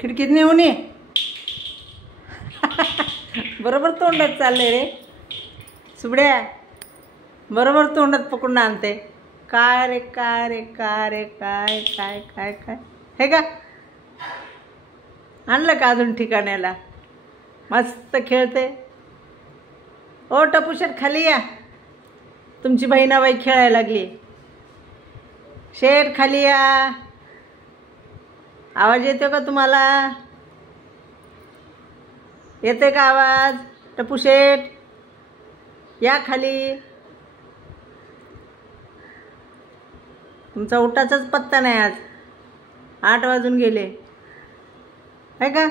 खिडकीत नेऊन ये. बरोबर तोंडात चालले रे सुबड्या, बरोबर तोंडात पकडून आणते. काय रे काय रे काय रे काय काय काय काय हे का आणलं का अजून ठिकाण्याला? मस्त खेळते. ओ टपूशेट खाली या, तुमची बहिणाबाई खेळायला लागली. शेठ खाली या. आवाज येतो का तुम्हाला? येते का आवाज? टपूशेठ या खाली. तुमचा उठाचाच पत्ता नाही आज. 8 वाजून गेले है का?